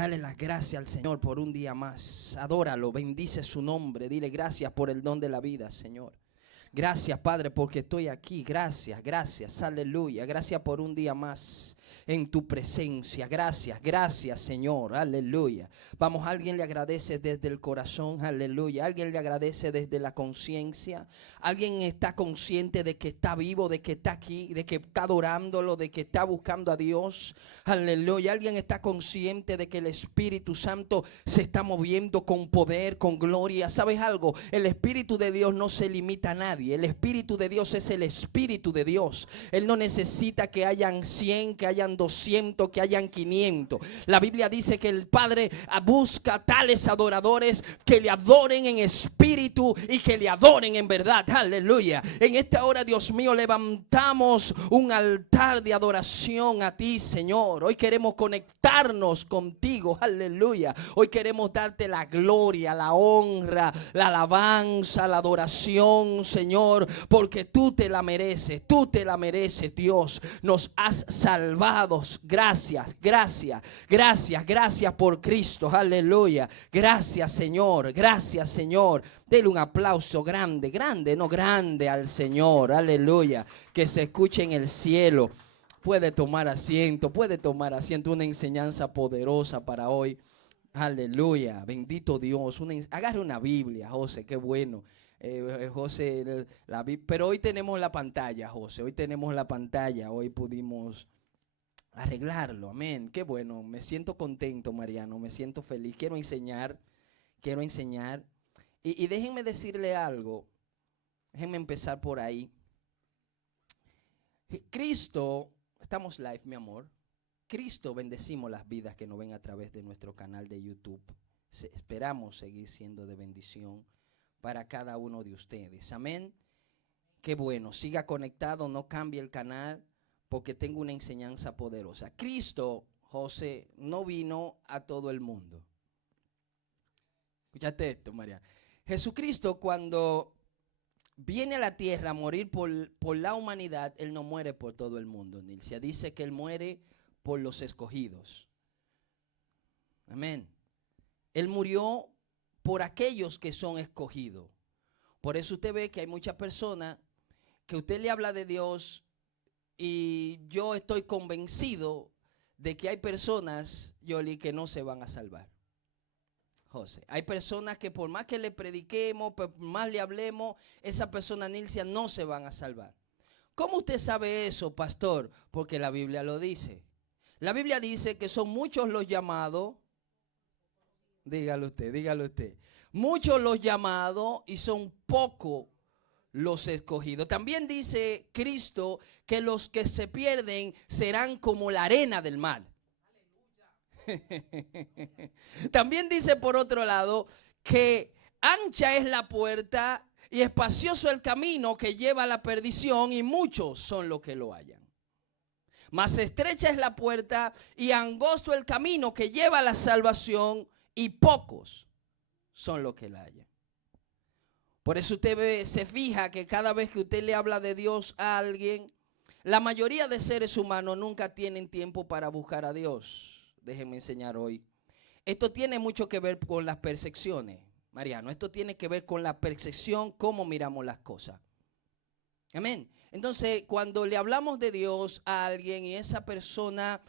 Dale las gracias al Señor por un día más. Adóralo, bendice su nombre. Dile gracias por el don de la vida, Señor. Gracias, Padre, porque estoy aquí. Gracias, gracias, aleluya. Gracias por un día más en tu presencia. Gracias, gracias, Señor, aleluya. Vamos, alguien le agradece desde el corazón, aleluya. Alguien le agradece desde la conciencia. Alguien está consciente de que está vivo, de que está aquí, de que está adorándolo, de que está buscando a Dios, aleluya. Alguien está consciente de que el Espíritu Santo se está moviendo con poder, con gloria. ¿Sabes algo? El Espíritu de Dios no se limita a nadie. El Espíritu de Dios es el Espíritu de Dios. Él no necesita que hayan 100, que hayan 200, que hayan 500. La Biblia dice que el Padre busca tales adoradores que le adoren en espíritu y que le adoren en verdad. Aleluya. En esta hora, Dios mío, levantamos un altar de adoración a ti, Señor. Hoy queremos conectarnos contigo. Aleluya. Hoy queremos darte la gloria, la honra, la alabanza, la adoración, Señor, porque tú te la mereces. Tú te la mereces, Dios. Nos has salvado. Gracias, gracias, gracias, gracias por Cristo. Aleluya. Gracias, Señor. Gracias, Señor. Dele un aplauso grande, grande, no grande al Señor. Aleluya. Que se escuche en el cielo. Puede tomar asiento, puede tomar asiento. Una enseñanza poderosa para hoy. Aleluya. Bendito Dios. Agarre una Biblia, José. Qué bueno. José, pero hoy tenemos la pantalla, José. Hoy tenemos la pantalla. Hoy pudimos arreglarlo, amén. Qué bueno, me siento contento, Mariano, me siento feliz. Quiero enseñar. Y déjenme decirle algo. Déjenme empezar por ahí. Cristo, estamos live, mi amor. Cristo, bendecimos las vidas que nos ven a través de nuestro canal de YouTube. Esperamos seguir siendo de bendición para cada uno de ustedes, amén. Qué bueno, siga conectado, no cambie el canal, porque tengo una enseñanza poderosa. Cristo, José, no vino a todo el mundo. Escúchate esto, María. Jesucristo, cuando viene a la tierra a morir por la humanidad, Él no muere por todo el mundo, Nilcia. Dice que Él muere por los escogidos. Amén. Él murió por aquellos que son escogidos. Por eso usted ve que hay muchas personas que usted le habla de Dios. Y yo estoy convencido de que hay personas, Yoli, que no se van a salvar. José, hay personas que por más que le prediquemos, por más le hablemos, esas personas, Nilcia, no se van a salvar. ¿Cómo usted sabe eso, pastor? Porque la Biblia lo dice. La Biblia dice que son muchos los llamados. Dígalo usted, dígalo usted. Muchos los llamados y son pocos los escogidos. También dice Cristo que los que se pierden serán como la arena del mar. También dice por otro lado que ancha es la puerta y espacioso el camino que lleva a la perdición y muchos son los que lo hallan. Mas estrecha es la puerta y angosto el camino que lleva a la salvación y pocos son los que la hallan. Por eso usted se fija que cada vez que usted le habla de Dios a alguien, la mayoría de seres humanos nunca tienen tiempo para buscar a Dios. Déjenme enseñar hoy. Esto tiene mucho que ver con las percepciones, Mariano. Esto tiene que ver con la percepción, cómo miramos las cosas. Amén. Entonces, cuando le hablamos de Dios a alguien y esa persona,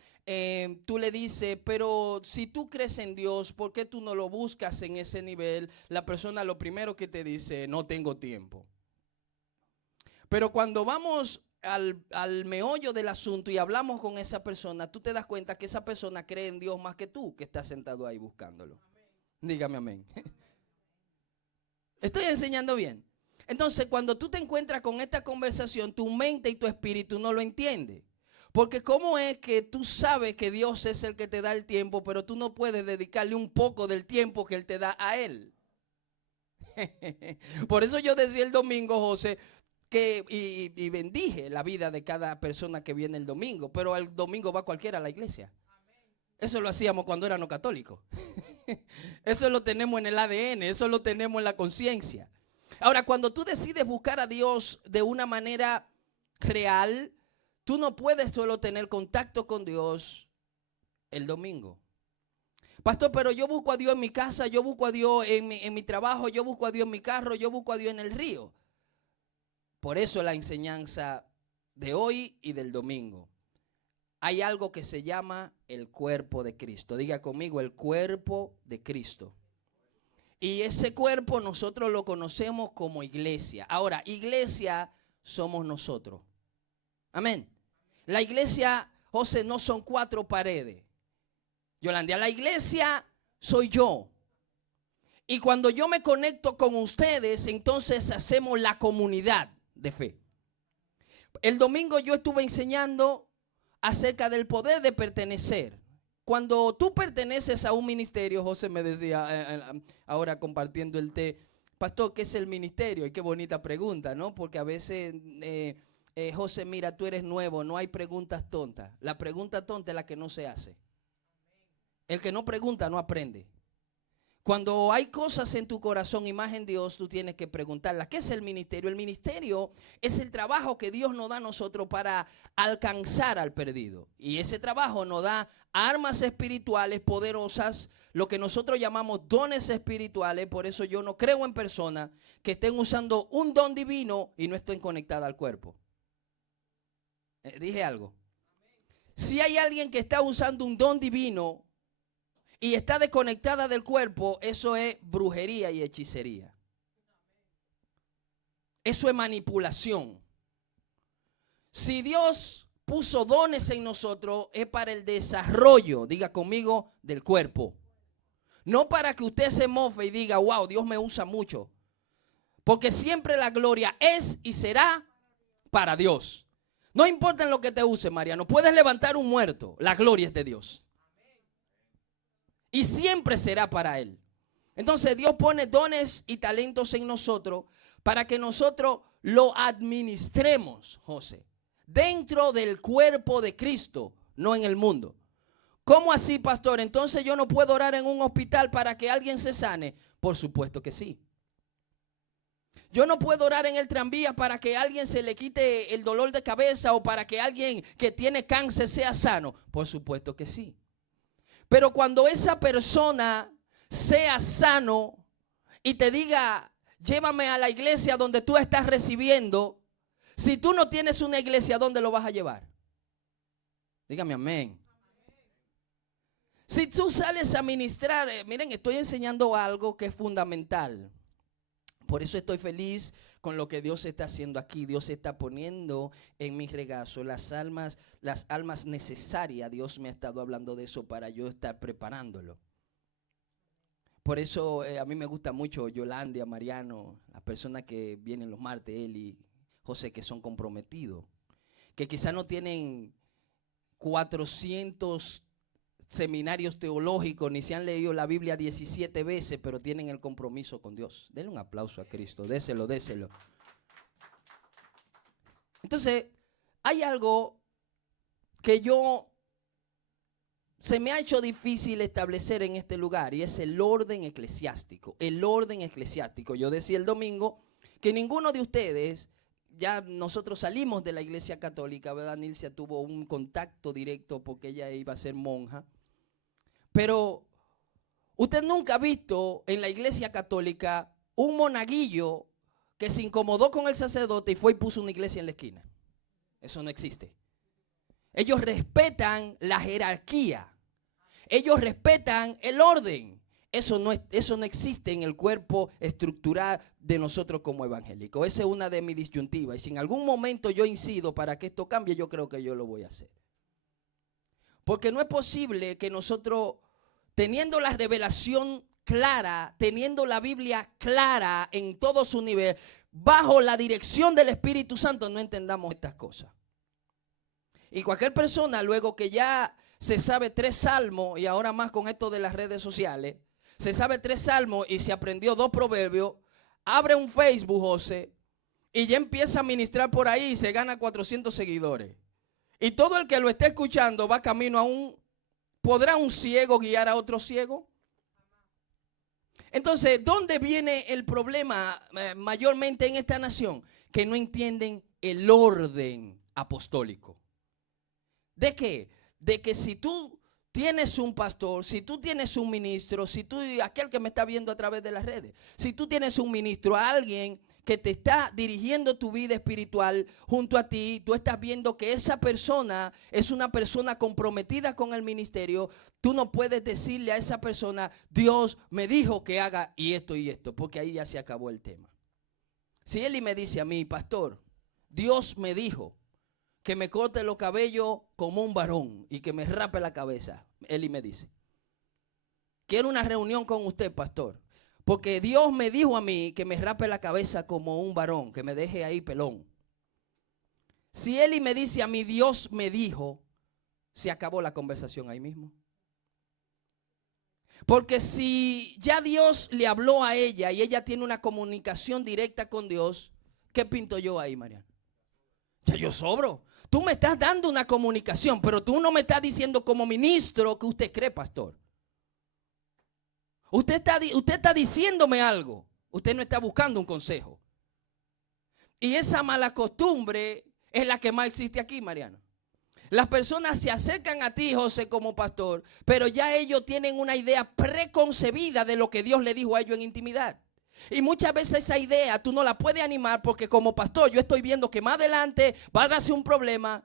tú le dices, pero si tú crees en Dios, ¿por qué tú no lo buscas en ese nivel? La persona lo primero que te dice, no tengo tiempo. Pero cuando vamos al meollo del asunto y hablamos con esa persona, tú te das cuenta que esa persona cree en Dios más que tú, que estás sentado ahí buscándolo. Amén. Dígame amén. Estoy enseñando bien. Entonces, cuando tú te encuentras con esta conversación, tu mente y tu espíritu no lo entienden. Porque ¿cómo es que tú sabes que Dios es el que te da el tiempo, pero tú no puedes dedicarle un poco del tiempo que Él te da a Él? Por eso yo decía el domingo, José, que y bendije la vida de cada persona que viene el domingo, pero el domingo va cualquiera a la iglesia. Eso lo hacíamos cuando éramos católicos. Eso lo tenemos en el ADN, eso lo tenemos en la conciencia. Ahora, cuando tú decides buscar a Dios de una manera real, tú no puedes solo tener contacto con Dios el domingo. Pastor, pero yo busco a Dios en mi casa, yo busco a Dios en mi trabajo, yo busco a Dios en mi carro, yo busco a Dios en el río. Por eso la enseñanza de hoy y del domingo. Hay algo que se llama el cuerpo de Cristo. Diga conmigo, el cuerpo de Cristo. Y ese cuerpo nosotros lo conocemos como iglesia. Ahora, iglesia somos nosotros. Amén. La iglesia, José, no son 4 paredes. Yolandia, la iglesia soy yo. Y cuando yo me conecto con ustedes, entonces hacemos la comunidad de fe. El domingo yo estuve enseñando acerca del poder de pertenecer. Cuando tú perteneces a un ministerio, José me decía ahora compartiendo el té, pastor, ¿qué es el ministerio? Y qué bonita pregunta, ¿no? Porque a veces, José, mira, tú eres nuevo, no hay preguntas tontas. La pregunta tonta es la que no se hace. El que no pregunta no aprende. Cuando hay cosas en tu corazón, imagen de Dios, tú tienes que preguntarlas. ¿Qué es el ministerio? El ministerio es el trabajo que Dios nos da a nosotros para alcanzar al perdido. Y ese trabajo nos da armas espirituales poderosas, lo que nosotros llamamos dones espirituales. Por eso yo no creo en personas que estén usando un don divino y no estén conectadas al cuerpo. Dije algo. Si hay alguien que está usando un don divino y está desconectada del cuerpo, eso es brujería y hechicería. Eso es manipulación. Si Dios puso dones en nosotros, es para el desarrollo, diga conmigo, del cuerpo. No para que usted se mofe y diga, wow, Dios me usa mucho. Porque siempre la gloria es y será para Dios. No importa en lo que te use, Mariano. Puedes levantar un muerto, la gloria es de Dios. Y siempre será para Él. Entonces Dios pone dones y talentos en nosotros para que nosotros lo administremos, José, dentro del cuerpo de Cristo, no en el mundo. ¿Cómo así, pastor? Entonces yo no puedo orar en un hospital para que alguien se sane. Por supuesto que sí. Yo no puedo orar en el tranvía para que alguien se le quite el dolor de cabeza o para que alguien que tiene cáncer sea sano. Por supuesto que sí. Pero cuando esa persona sea sano y te diga, llévame a la iglesia donde tú estás recibiendo, si tú no tienes una iglesia, ¿dónde lo vas a llevar? Dígame amén. Si tú sales a ministrar, miren, estoy enseñando algo que es fundamental. Por eso estoy feliz con lo que Dios está haciendo aquí. Dios está poniendo en mi regazo las almas necesarias. Dios me ha estado hablando de eso para yo estar preparándolo. Por eso a mí me gusta mucho Yolandia, Mariano, las personas que vienen los martes, él y José, que son comprometidos. Que quizás no tienen 400 seminarios teológicos, ni se han leído la Biblia 17 veces, pero tienen el compromiso con Dios. Denle un aplauso a Cristo, déselo, déselo. Entonces, hay algo que se me ha hecho difícil establecer en este lugar y es el orden eclesiástico. El orden eclesiástico. Yo decía el domingo que ninguno de ustedes, ya nosotros salimos de la iglesia católica, ¿verdad? Nilcia tuvo un contacto directo porque ella iba a ser monja. Pero usted nunca ha visto en la iglesia católica un monaguillo que se incomodó con el sacerdote y fue y puso una iglesia en la esquina. Eso no existe. Ellos respetan la jerarquía. Ellos respetan el orden. Eso no existe en el cuerpo estructural de nosotros como evangélicos. Esa es una de mis disyuntivas. Y si en algún momento yo incido para que esto cambie, yo creo que yo lo voy a hacer. Porque no es posible que nosotros, teniendo la revelación clara, teniendo la Biblia clara en todo su nivel, bajo la dirección del Espíritu Santo, no entendamos estas cosas. Y cualquier persona, luego que ya se sabe 3 salmos, y ahora más con esto de las redes sociales, se sabe 3 salmos y se aprendió 2 proverbios, abre un Facebook, José, y ya empieza a ministrar por ahí y se gana 400 seguidores. Y todo el que lo esté escuchando va camino a ¿podrá un ciego guiar a otro ciego? Entonces, ¿dónde viene el problema mayormente en esta nación? Que no entienden el orden apostólico. ¿De qué? De que si tú tienes un pastor, si tú tienes un ministro, si tú, aquel que me está viendo a través de las redes, si tú tienes un ministro, alguien que te está dirigiendo tu vida espiritual junto a ti, tú estás viendo que esa persona es una persona comprometida con el ministerio, tú no puedes decirle a esa persona, Dios me dijo que haga y esto, porque ahí ya se acabó el tema. Si Eli me dice a mí, pastor, Dios me dijo que me corte los cabellos como un varón y que me rape la cabeza, Eli me dice, quiero una reunión con usted, pastor, porque Dios me dijo a mí que me rape la cabeza como un varón, que me deje ahí pelón. Si Eli me dice a mí, Dios me dijo, se acabó la conversación ahí mismo. Porque si ya Dios le habló a ella y ella tiene una comunicación directa con Dios, ¿qué pinto yo ahí, Mariana? Ya yo sobro. Tú me estás dando una comunicación, pero tú no me estás diciendo como ministro que usted cree, pastor. Usted está diciéndome algo. Usted no está buscando un consejo. Y esa mala costumbre es la que más existe aquí, Mariana. Las personas se acercan a ti, José, como pastor, pero ya ellos tienen una idea preconcebida de lo que Dios le dijo a ellos en intimidad. Y muchas veces esa idea tú no la puedes animar porque como pastor yo estoy viendo que más adelante va a darse un problema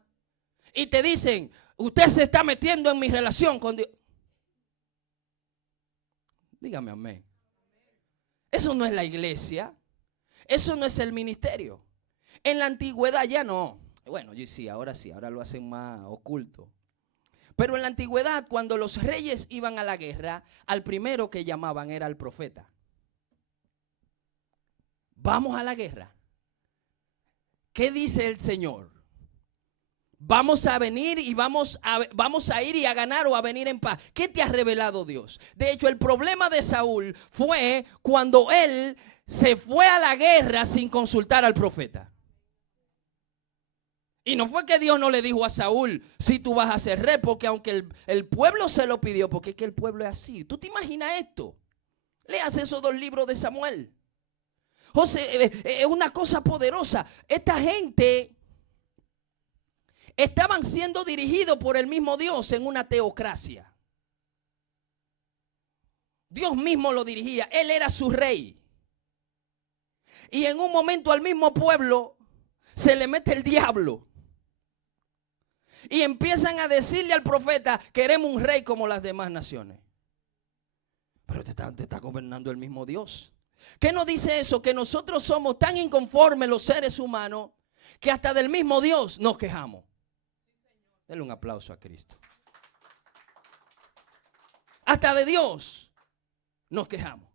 y te dicen, usted se está metiendo en mi relación con Dios. Dígame amén. Eso no es la iglesia. Eso no es el ministerio. En la antigüedad ya no. Bueno, sí, ahora lo hacen más oculto. Pero en la antigüedad, cuando los reyes iban a la guerra, al primero que llamaban era al profeta. Vamos a la guerra. ¿Qué dice el Señor? Vamos a venir y vamos a ir y a ganar o a venir en paz. ¿Qué te ha revelado Dios? De hecho, el problema de Saúl fue cuando él se fue a la guerra sin consultar al profeta. Y no fue que Dios no le dijo a Saúl, si tú vas a ser rey, porque aunque el pueblo se lo pidió, porque es que el pueblo es así. ¿Tú te imaginas esto? Leas esos 2 libros de Samuel. José, es una cosa poderosa. Esta gente estaban siendo dirigidos por el mismo Dios en una teocracia. Dios mismo lo dirigía. Él era su rey. Y en un momento al mismo pueblo se le mete el diablo. Y empiezan a decirle al profeta, queremos un rey como las demás naciones. Pero te está gobernando el mismo Dios. ¿Qué nos dice eso? Que nosotros somos tan inconformes los seres humanos que hasta del mismo Dios nos quejamos. Denle un aplauso a Cristo. Hasta de Dios nos quejamos.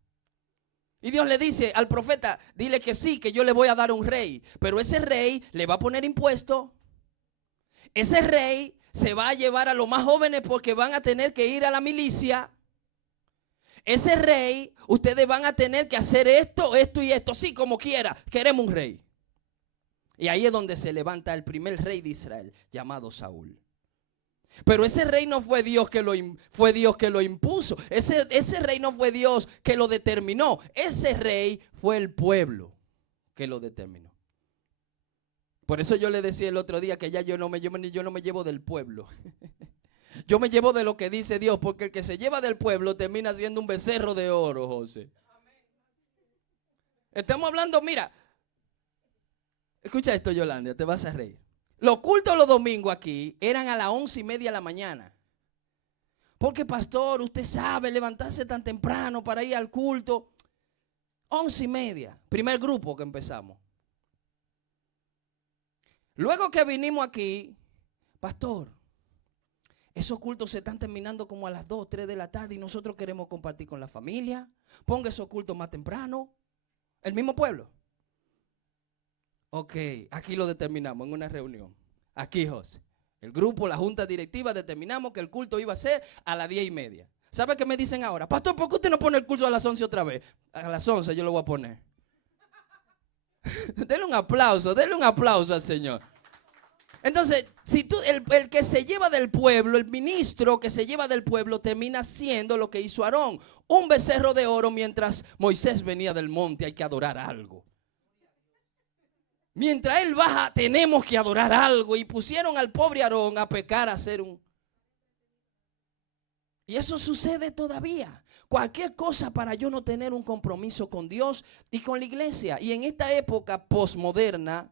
Y Dios le dice al profeta, dile que sí, que yo le voy a dar un rey. Pero ese rey le va a poner impuestos. Ese rey se va a llevar a los más jóvenes porque van a tener que ir a la milicia. Ese rey, ustedes van a tener que hacer esto, esto y esto. Sí, como quiera, queremos un rey. Y ahí es donde se levanta el primer rey de Israel, llamado Saúl. Pero ese rey no fue Dios que lo impuso. Ese rey no fue Dios que lo determinó. Ese rey fue el pueblo que lo determinó. Por eso yo le decía el otro día que ya yo no me llevo del pueblo. Yo me llevo de lo que dice Dios, porque el que se lleva del pueblo termina siendo un becerro de oro, José. Estamos hablando, mira, escucha esto, Yolanda, te vas a reír. Los cultos los domingos aquí eran a las 11:30 de la mañana. Porque pastor, usted sabe levantarse tan temprano para ir al culto. 11:30, primer grupo que empezamos. Luego que vinimos aquí, pastor, esos cultos se están terminando como a las 2, 3 de la tarde y nosotros queremos compartir con la familia. Ponga esos cultos más temprano. El mismo pueblo. Ok, aquí lo determinamos en una reunión. Aquí, José. El grupo, la junta directiva, determinamos que el culto iba a ser a las 10:30. ¿Sabe qué me dicen ahora? Pastor, ¿por qué usted no pone el culto a las 11 otra vez? A las 11 yo lo voy a poner. Denle un aplauso al Señor. Entonces, si tú, el que se lleva del pueblo, el ministro que se lleva del pueblo, termina siendo lo que hizo Aarón, un becerro de oro mientras Moisés venía del monte. Hay que adorar algo. Mientras él baja, tenemos que adorar algo. Y pusieron al pobre Aarón a pecar, a hacer un... Y eso sucede todavía. Cualquier cosa para yo no tener un compromiso con Dios y con la iglesia. Y en esta época posmoderna,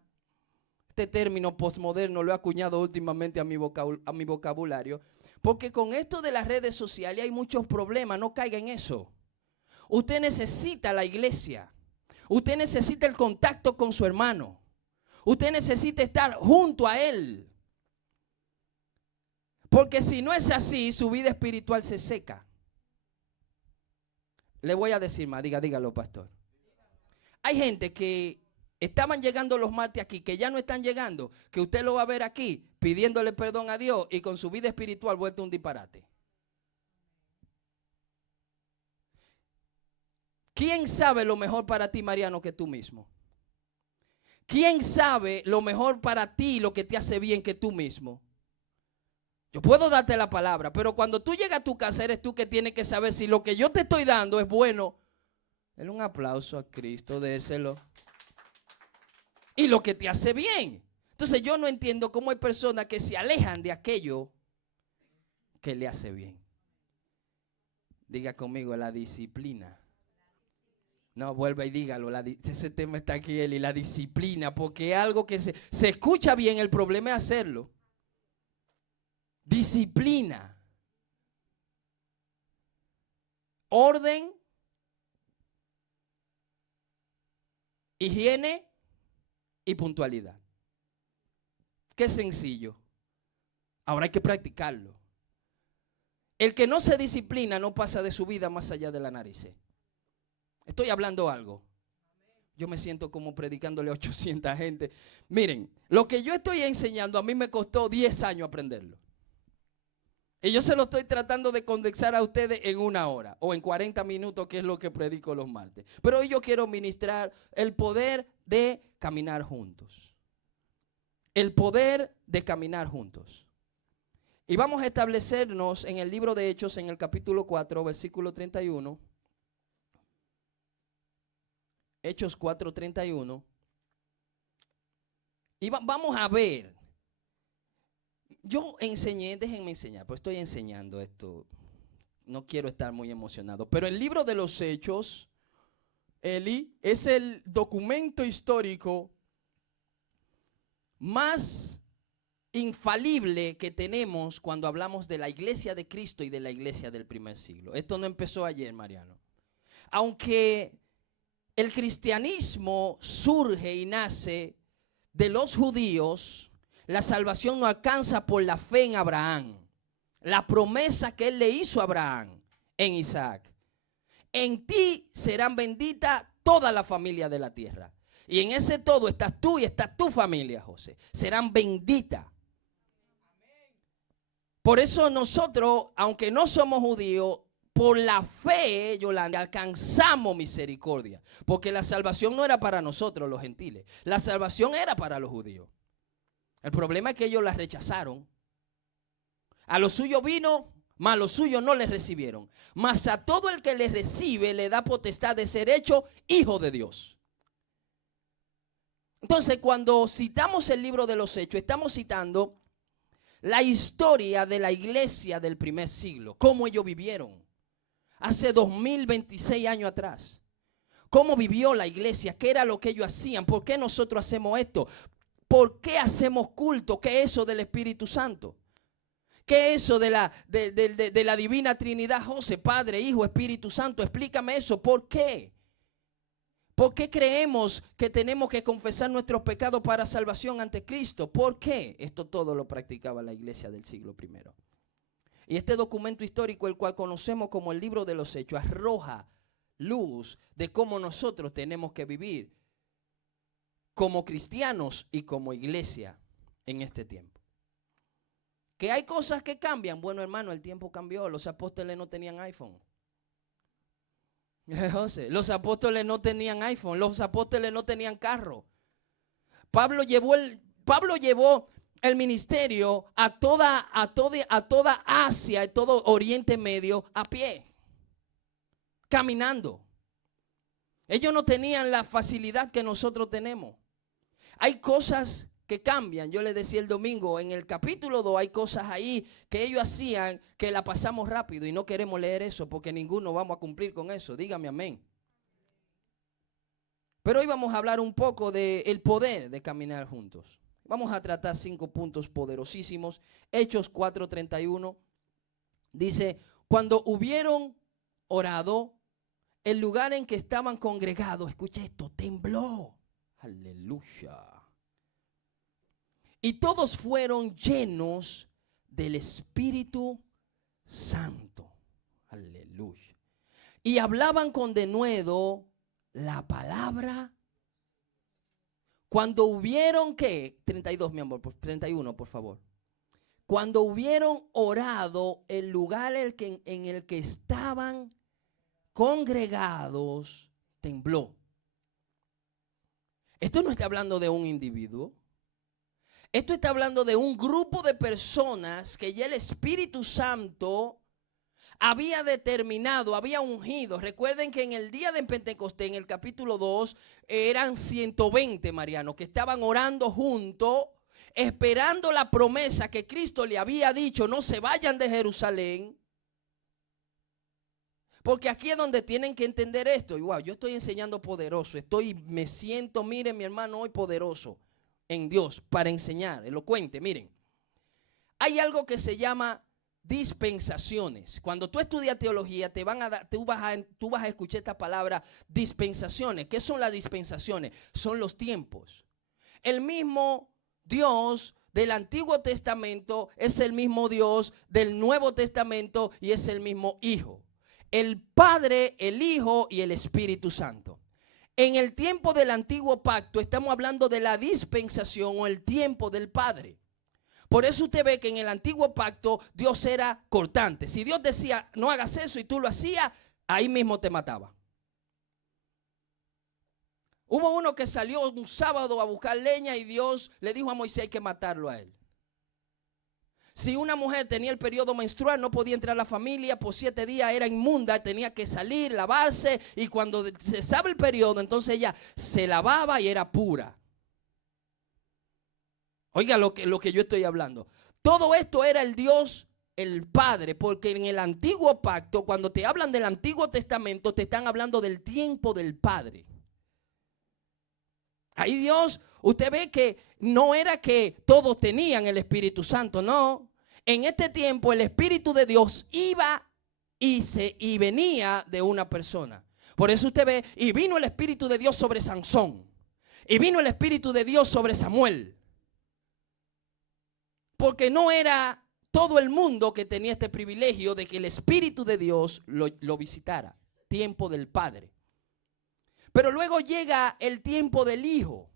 este término posmoderno lo he acuñado últimamente a mi vocabulario, porque con esto de las redes sociales hay muchos problemas, no caiga en eso. Usted necesita la iglesia. Usted necesita el contacto con su hermano. Usted necesita estar junto a él. Porque si no es así, su vida espiritual se seca. Le voy a decir más, dígalo, pastor. Hay gente que estaban llegando los martes aquí, que ya no están llegando, que usted lo va a ver aquí, pidiéndole perdón a Dios y con su vida espiritual vuelto un disparate. ¿Quién sabe lo mejor para ti, Mariano, que tú mismo? ¿Quién sabe lo mejor para ti, lo que te hace bien, que tú mismo? Yo puedo darte la palabra, pero cuando tú llegas a tu casa, eres tú que tienes que saber si lo que yo te estoy dando es bueno. Dale un aplauso a Cristo, déselo. Y lo que te hace bien. Entonces yo no entiendo cómo hay personas que se alejan de aquello que le hace bien. Diga conmigo, la disciplina. No, vuelva y dígalo. Ese tema está aquí, Eli, la disciplina, porque es algo que se escucha bien, el problema es hacerlo. Disciplina. Orden. Higiene y puntualidad. Qué sencillo. Ahora hay que practicarlo. El que no se disciplina no pasa de su vida más allá de la nariz. Estoy hablando algo. Yo me siento como predicándole a 800 gente. Miren, lo que yo estoy enseñando a mí me costó 10 años aprenderlo. Y yo se lo estoy tratando de condensar a ustedes en 1 hora o en 40 minutos, que es lo que predico los martes. Pero hoy yo quiero ministrar el poder de caminar juntos. El poder de caminar juntos. Y vamos a establecernos en el libro de Hechos, en el capítulo 4, versículo 31. Hechos 4:31. Y vamos a ver. Yo enseñé, déjenme enseñar, pues estoy enseñando esto. No quiero estar muy emocionado. Pero el libro de los Hechos, Eli, es el documento histórico más infalible que tenemos cuando hablamos de la iglesia de Cristo y de la iglesia del primer siglo. Esto no empezó ayer, Mariano. Aunque el cristianismo surge y nace de los judíos, la salvación no alcanza por la fe en Abraham. La promesa que él le hizo a Abraham en Isaac. En ti serán benditas toda la familia de la tierra. Y en ese todo estás tú y está tu familia, José. Serán benditas. Por eso nosotros, aunque no somos judíos, por la fe, Yolanda, alcanzamos misericordia. Porque la salvación no era para nosotros, los gentiles. La salvación era para los judíos. El problema es que ellos la rechazaron. A lo suyo vino, mas a lo suyo no le recibieron. Mas a todo el que le recibe le da potestad de ser hecho hijo de Dios. Entonces, cuando citamos el libro de los Hechos, estamos citando la historia de la iglesia del primer siglo. Cómo ellos vivieron hace 2026 años atrás. Cómo vivió la iglesia, qué era lo que ellos hacían, por qué nosotros hacemos esto. ¿Por qué hacemos culto? ¿Qué es eso del Espíritu Santo? ¿Qué es eso de la Divina Trinidad, José, Padre, Hijo, Espíritu Santo? Explícame eso. ¿Por qué? ¿Por qué creemos que tenemos que confesar nuestros pecados para salvación ante Cristo? ¿Por qué? Esto todo lo practicaba la iglesia del siglo I. Y este documento histórico, el cual conocemos como el libro de los Hechos, arroja luz de cómo nosotros tenemos que vivir como cristianos y como iglesia en este tiempo. ¿Que hay cosas que cambian? Bueno, hermano, el tiempo cambió. Los apóstoles no tenían iPhone. José, los apóstoles no tenían iPhone. Los apóstoles no tenían carro. Pablo llevó el ministerio a toda Asia, a todo Oriente Medio a pie, caminando. Ellos no tenían la facilidad que nosotros tenemos. Hay cosas que cambian. Yo les decía el domingo, en el capítulo 2 hay cosas ahí que ellos hacían que la pasamos rápido y no queremos leer eso porque ninguno vamos a cumplir con eso. Dígame amén. Pero hoy vamos a hablar un poco del poder de caminar juntos. Vamos a tratar 5 puntos poderosísimos. Hechos 4:31 dice, cuando hubieron orado, el lugar en que estaban congregados, escucha esto, tembló. Aleluya. Y todos fueron llenos del Espíritu Santo. Aleluya. Y hablaban con denuedo la palabra. Cuando hubieron, ¿qué? 32, mi amor, 31, por favor. Cuando hubieron orado, el lugar en el que estaban congregados tembló. Esto no está hablando de un individuo. Esto está hablando de un grupo de personas que ya el Espíritu Santo había determinado, había ungido. Recuerden que en el día de Pentecostés, en el capítulo 2, eran 120 marianos que estaban orando juntos, esperando la promesa que Cristo le había dicho, no se vayan de Jerusalén. Porque aquí es donde tienen que entender esto. Y wow, yo estoy enseñando poderoso. Me siento, miren mi hermano, hoy poderoso en Dios para enseñar, elocuente. Miren, hay algo que se llama dispensaciones. Cuando tú estudias teología, te van a dar, tú vas a escuchar esta palabra dispensaciones. ¿Qué son las dispensaciones? Son los tiempos. El mismo Dios del Antiguo Testamento es el mismo Dios del Nuevo Testamento y es el mismo Hijo. El Padre, el Hijo y el Espíritu Santo. En el tiempo del Antiguo Pacto estamos hablando de la dispensación o el tiempo del Padre. Por eso usted ve que en el Antiguo Pacto Dios era cortante. Si Dios decía no hagas eso y tú lo hacías, ahí mismo te mataba. Hubo uno que salió un sábado a buscar leña y Dios le dijo a Moisés hay que matarlo a él. Si una mujer tenía el periodo menstrual, no podía entrar a la familia, por 7 días era inmunda, tenía que salir, lavarse, y cuando cesaba el periodo, entonces ella se lavaba y era pura. Oiga lo que yo estoy hablando. Todo esto era el Dios, el Padre, porque en el Antiguo Pacto, cuando te hablan del Antiguo Testamento, te están hablando del tiempo del Padre. Ahí Dios, usted ve que no era que todos tenían el Espíritu Santo, no. En este tiempo el Espíritu de Dios iba y venía de una persona. Por eso usted ve, y vino el Espíritu de Dios sobre Sansón. Y vino el Espíritu de Dios sobre Samuel. Porque no era todo el mundo que tenía este privilegio de que el Espíritu de Dios lo visitara. Tiempo del Padre. Pero luego llega el tiempo del Hijo.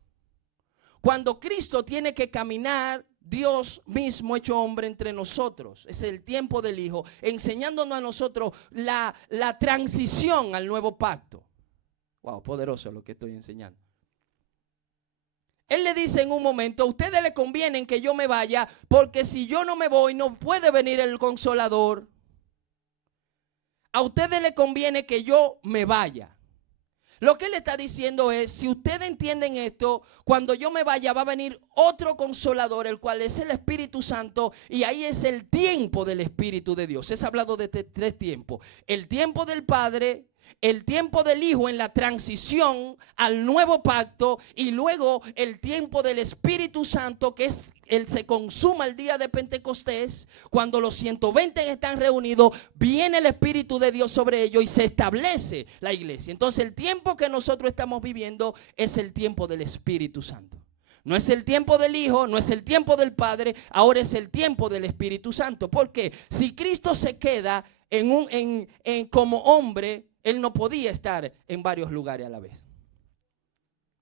Cuando Cristo tiene que caminar, Dios mismo hecho hombre entre nosotros. Es el tiempo del Hijo, enseñándonos a nosotros la transición al nuevo pacto. Wow, poderoso lo que estoy enseñando. Él le dice en un momento, a ustedes les conviene que yo me vaya, porque si yo no me voy, no puede venir el Consolador. A ustedes les conviene que yo me vaya. Lo que él está diciendo es, si ustedes entienden esto, cuando yo me vaya va a venir otro Consolador, el cual es el Espíritu Santo, y ahí es el tiempo del Espíritu de Dios. Es hablado de 3 tiempos. El tiempo del Padre, el tiempo del Hijo en la transición al nuevo pacto, y luego el tiempo del Espíritu Santo, que es él se consuma el día de Pentecostés, cuando los 120 están reunidos, viene el Espíritu de Dios sobre ellos y se establece la iglesia. Entonces el tiempo que nosotros estamos viviendo es el tiempo del Espíritu Santo. No es el tiempo del Hijo, no es el tiempo del Padre, ahora es el tiempo del Espíritu Santo. Porque si Cristo se queda como hombre, Él no podía estar en varios lugares a la vez.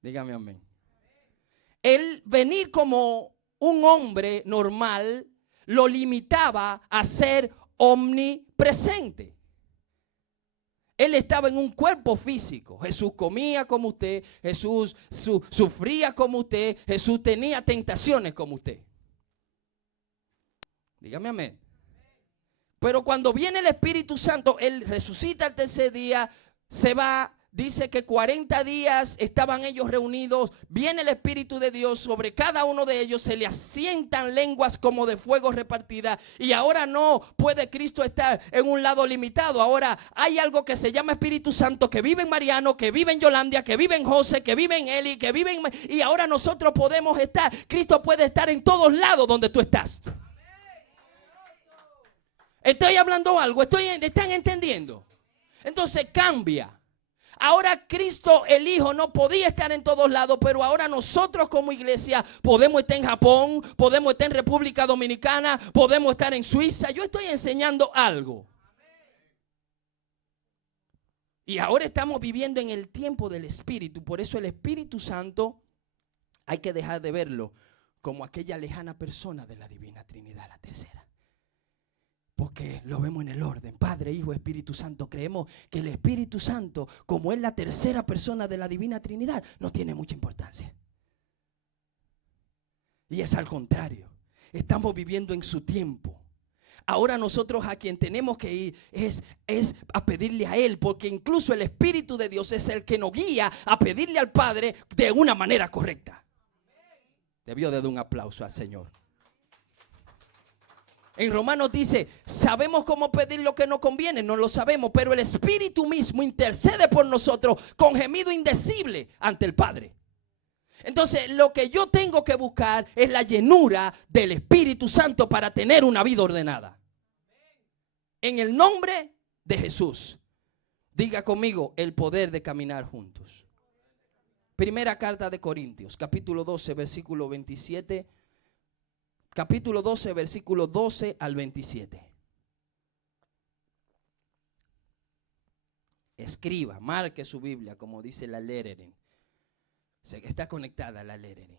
Dígame amén. Él venir como un hombre normal lo limitaba a ser omnipresente. Él estaba en un cuerpo físico. Jesús comía como usted, Jesús sufría como usted, Jesús tenía tentaciones como usted. Dígame amén. Pero cuando viene el Espíritu Santo, Él resucita el tercer día, se va, dice que 40 días estaban ellos reunidos. Viene el Espíritu de Dios sobre cada uno de ellos. Se le asientan lenguas como de fuego repartidas. Y ahora no puede Cristo estar en un lado limitado. Ahora hay algo que se llama Espíritu Santo, que vive en Mariano, que vive en Yolandia, que vive en José, que vive en Eli, que vive en... Y ahora nosotros podemos estar. Cristo puede estar en todos lados donde tú estás. Estoy hablando algo. ¿Están entendiendo? Entonces cambia. Ahora Cristo el Hijo no podía estar en todos lados, pero ahora nosotros como iglesia podemos estar en Japón, podemos estar en República Dominicana, podemos estar en Suiza. Yo estoy enseñando algo. Y ahora estamos viviendo en el tiempo del Espíritu. Por eso el Espíritu Santo hay que dejar de verlo como aquella lejana persona de la Divina Trinidad, la tercera. Porque lo vemos en el orden, Padre, Hijo, Espíritu Santo. Creemos que el Espíritu Santo, como es la tercera persona de la Divina Trinidad, no tiene mucha importancia. Y es al contrario. Estamos viviendo en su tiempo. Ahora nosotros a quien tenemos que ir es a pedirle a Él. Porque incluso el Espíritu de Dios es el que nos guía a pedirle al Padre de una manera correcta. Debió de dar un aplauso al Señor. En Romanos dice, sabemos cómo pedir lo que nos conviene, no lo sabemos, pero el Espíritu mismo intercede por nosotros con gemido indecible ante el Padre. Entonces, lo que yo tengo que buscar es la llenura del Espíritu Santo para tener una vida ordenada. En el nombre de Jesús, diga conmigo el poder de caminar juntos. Primera carta de Corintios, capítulo 12, versículo 27. Capítulo 12, versículo 12 al 27. Escriba, marque su Biblia, como dice la Lereren. Está conectada a la Lereren.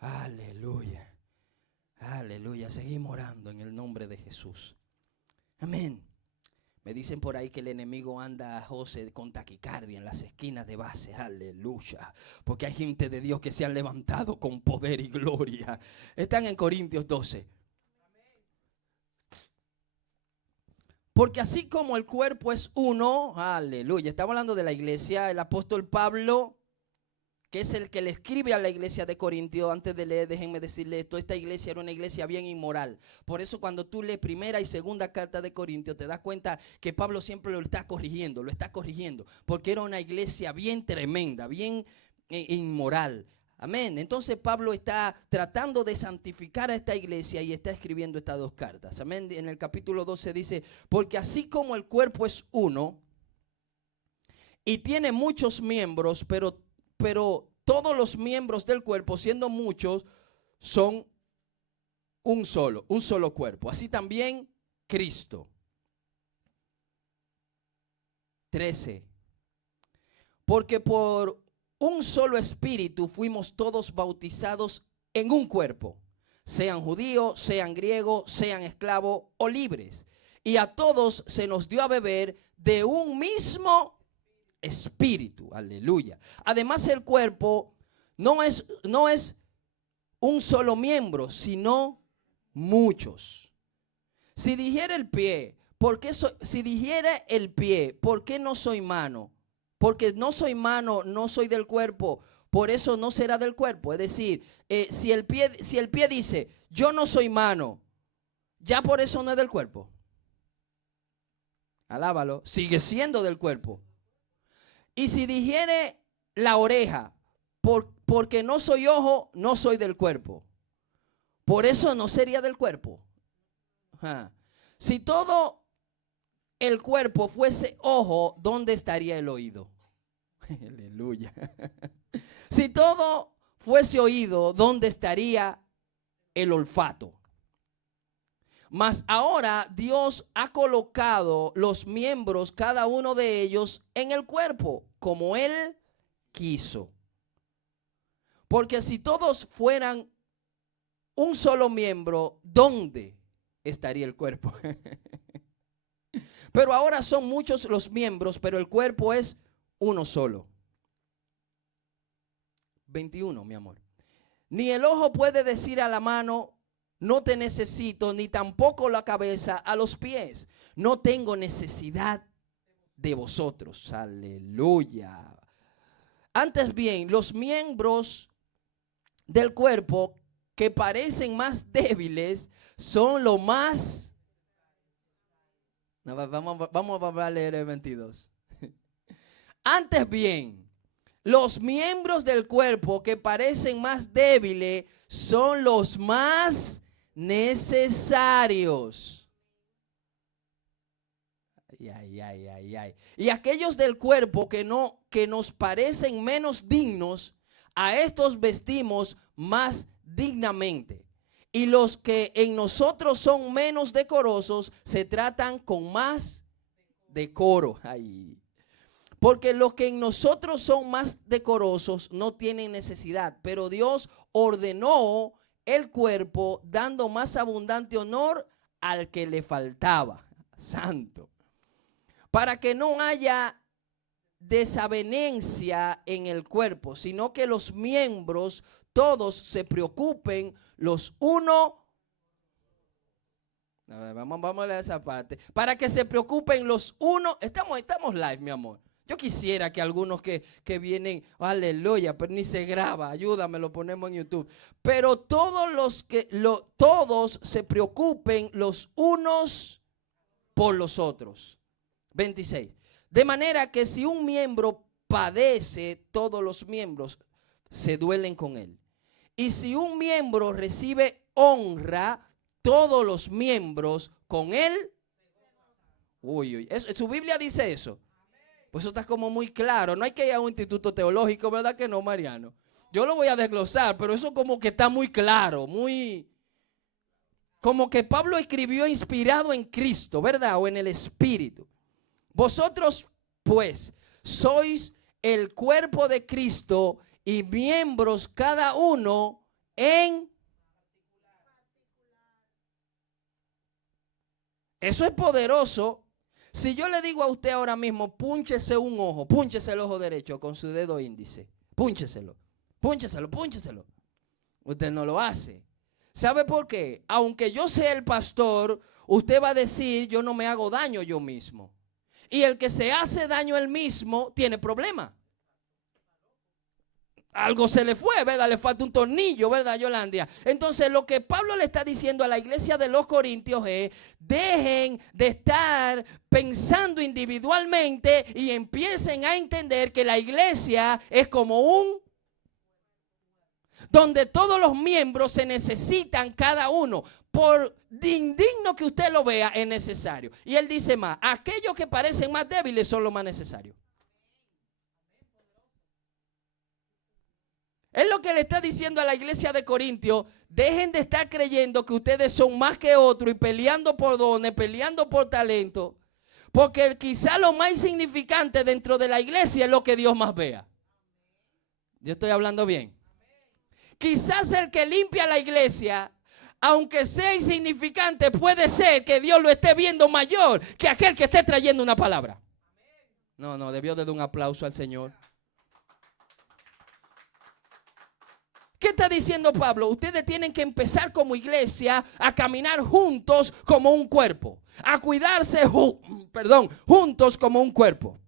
Aleluya. Aleluya. Seguimos orando en el nombre de Jesús. Amén. Me dicen por ahí que el enemigo anda, José, con taquicardia en las esquinas de base. Aleluya. Porque hay gente de Dios que se han levantado con poder y gloria. Están en Corintios 12. Porque así como el cuerpo es uno, aleluya. Estamos hablando de la iglesia. El apóstol Pablo, que es el que le escribe a la iglesia de Corintios. Antes de leer, déjenme decirle esto. Esta iglesia era una iglesia bien inmoral. Por eso cuando tú lees primera y segunda carta de Corintios, te das cuenta que Pablo siempre lo está corrigiendo. Porque era una iglesia bien tremenda, bien inmoral. Amén. Entonces Pablo está tratando de santificar a esta iglesia y está escribiendo estas dos cartas. Amén. En el capítulo 12 dice, porque así como el cuerpo es uno y tiene muchos miembros, pero todos los miembros del cuerpo, siendo muchos, son un solo cuerpo. Así también Cristo. 13. Porque por un solo espíritu fuimos todos bautizados en un cuerpo, sean judíos, sean griegos, sean esclavos o libres. Y a todos se nos dio a beber de un mismo espíritu. Aleluya. Además, el cuerpo no es un solo miembro, sino muchos. Si dijera el pie, ¿por qué no soy mano? Porque no soy mano, no soy del cuerpo, por eso no será del cuerpo. Es decir, si el pie dice, yo no soy mano, ya por eso no es del cuerpo. Alábalo, sigue siendo del cuerpo. Y si dijere la oreja, porque no soy ojo, no soy del cuerpo, por eso no sería del cuerpo. Si todo el cuerpo fuese ojo, ¿dónde estaría el oído? Aleluya. Si todo fuese oído, ¿dónde estaría el olfato? Mas ahora Dios ha colocado los miembros, cada uno de ellos, en el cuerpo, como Él quiso. Porque si todos fueran un solo miembro, ¿dónde estaría el cuerpo? Pero ahora son muchos los miembros, pero el cuerpo es uno solo. 21, mi amor. Ni el ojo puede decir a la mano, no te necesito, ni tampoco la cabeza a los pies, no tengo necesidad de vosotros. Aleluya. Antes bien, los miembros del cuerpo que parecen más débiles son los más... No, vamos a leer el 22. Antes bien, los miembros del cuerpo que parecen más débiles son los más necesarios. Ay. Y aquellos del cuerpo que nos parecen menos dignos, a estos vestimos más dignamente. Y los que en nosotros son menos decorosos se tratan con más decoro. Ay. Porque los que en nosotros son más decorosos no tienen necesidad, pero Dios ordenó el cuerpo dando más abundante honor al que le faltaba. Santo. Para que no haya desavenencia en el cuerpo, sino que los miembros todos se preocupen los unos. Vamos a leer esa parte. Para que se preocupen los unos. Estamos live, mi amor. Yo quisiera que algunos que vienen, aleluya, pero ni se graba, ayúdame, lo ponemos en YouTube. Pero todos todos se preocupen los unos por los otros. 26. De manera que si un miembro padece, todos los miembros se duelen con él. Y si un miembro recibe honra, todos los miembros con él. Uy, su Biblia dice eso. Pues eso está como muy claro. No hay que ir a un instituto teológico, ¿verdad que no, Mariano? Yo lo voy a desglosar, pero eso como que está muy claro, muy... Como que Pablo escribió inspirado en Cristo, ¿verdad? O en el Espíritu. Vosotros, pues, sois el cuerpo de Cristo y miembros cada uno en... Eso es poderoso. Si yo le digo a usted ahora mismo, púnchese un ojo, púnchese el ojo derecho con su dedo índice, púncheselo. Usted no lo hace. ¿Sabe por qué? Aunque yo sea el pastor, usted va a decir, yo no me hago daño yo mismo. Y el que se hace daño él mismo tiene problema. Algo se le fue, ¿verdad? Le falta un tornillo, ¿verdad, Yolandia? Entonces lo que Pablo le está diciendo a la iglesia de los Corintios es, dejen de estar pensando individualmente y empiecen a entender que la iglesia es como donde todos los miembros se necesitan cada uno. Por indigno que usted lo vea, es necesario. Y él dice más, aquellos que parecen más débiles son los más necesarios. Es lo que le está diciendo a la iglesia de Corintios. Dejen de estar creyendo que ustedes son más que otros y peleando por dones, peleando por talento. Porque quizá lo más insignificante dentro de la iglesia es lo que Dios más vea. Yo estoy hablando bien. Quizás el que limpia la iglesia, aunque sea insignificante, puede ser que Dios lo esté viendo mayor que aquel que esté trayendo una palabra. No, debió de dar un aplauso al Señor. ¿Qué está diciendo Pablo? Ustedes tienen que empezar como iglesia a caminar juntos como un cuerpo. A cuidarse, juntos como un cuerpo.